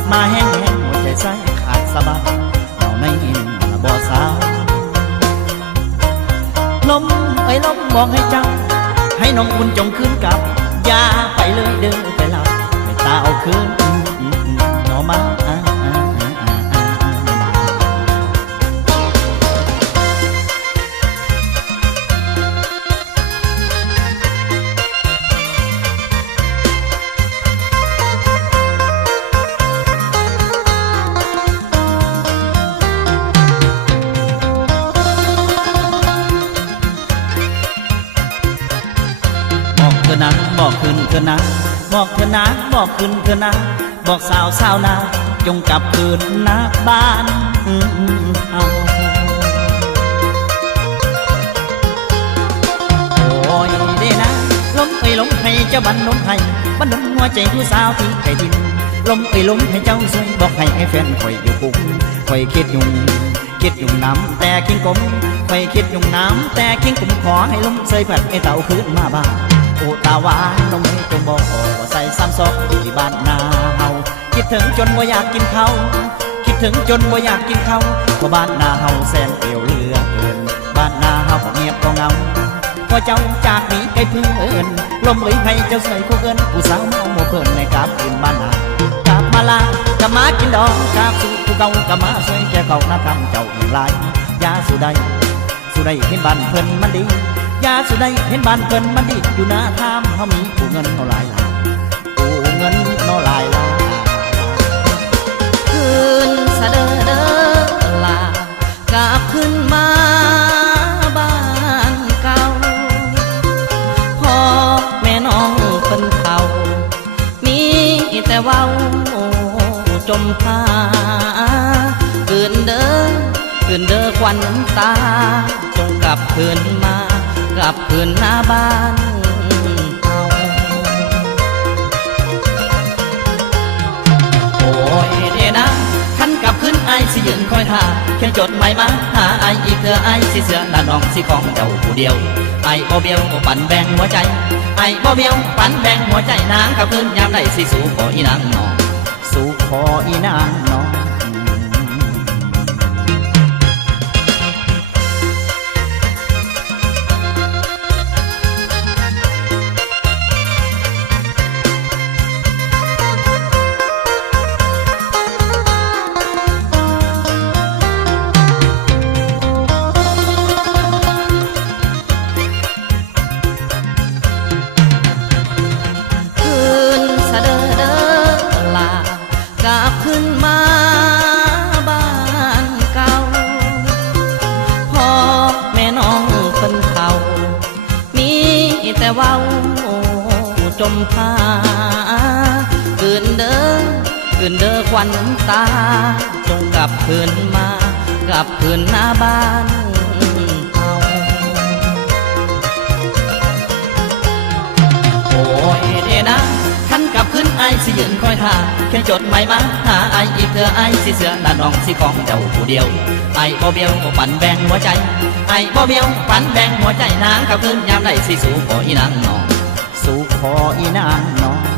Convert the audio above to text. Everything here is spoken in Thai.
ดมาแห้งหัวใจใสขาดสะบัดเอาในบ่อสาวลมเอ้ยลมบอกให้เจ้าให้น้องอุ่นจงคืนกลับอย่าไปเลยเดินไปหลับให้ตาเอาคืนหนอมาบอกขึ้นเถอะนะบอกเถอะนะบอกขึ้นเถอะนะบอกสาวนาจงกลับคืนนะบ้านเอาโอ้ยเด้นะลมเอ้ยลมให้เจ้าบันดลให้บันดลหัวใจผู้สาวที่ไกลดินลมเอ้ยลมให้เจ้าสวยบอกให้แฟนคอยอยู่ปุ่มคอยคิดยุ่งน้ำแต่คิงกลมคอยคิดยุ่งน้ำแต่คิงกลมขอให้ลมเสยผัดให้เต่าคืนมาบ้านโอ้ตาหวานน้องไม่จงบอกใส่ซ้ำซอกที่บ้านนาเฮาคิดถึงจนว่าอยากกินเขาคิดถึงจนว่าอยากกินเขาเพราะบ้านนาเฮาแสนเปลี่ยวเหลือเกินบ้านนาเฮาเงียบก็เงาพอเจ้าจากนี้ไกลเพื่อนลมเอ้ยให้เจ้าใส่คู่เกินผู้สาวเมาโมเพิ่นในกราบคืนบ้านนากลับมาลากลับมากินดองกราบสู่ผู้เก่ากลับมาสวยแก่เก่าหน้าทำเจ้าอย่างไรยาสุใดเห็นบ้านเพิ่นมันดียาสุดได้เห็นบ้านเพิ่นมันดีอยู่หน้าทามเขามีผู้เงินเท่าไรล่ะผู้เงินเท่าไรล่ะคืนสะเดอเดอลากลับขึ้นมาบ้านเก่าพ่อแม่น้องเพิ่นเฒ่ามีแต่เว้าจมพาคืนเด้อควันตาจงกลับคืนมากลับคืนหน้าบ้านเฮาโอ้ยเดนะขันกลับคืนไอสิยืนคอยท่าเขียนจดหมายมาหาไออีกเธอไอสิเสือหน้าน้องสิของเจ้าผู้เดียวไอบ่เบี้ยวปั่นแบ่งหัวใจไอบ่เบี้ยวปั่นแบ่งหัวใจนางกลับคืนยามใดสิสู่ขออีนางน้องสู่ขออีนางน้องแต่เว้าจมพาคืนเด้อควันตาจงกลับคืนมากลับคืนหน้าบ้านเฮาโอ้ยเดนะขันกลับคืนไอสิยืนคอยท่าเขียนจดหมายมาหาไออีกเธอไอสิเสือหน้าน้องสิของเจ้าผู้เดียวไอบ่เบี้ยวปั่นแบ่งหัวใจไอบ่เบี้ยวปั่นแบ่งหัวใจนางกลับคืนยามใดสิสู่ขออีนางน้องสู่ขออีนางน้อง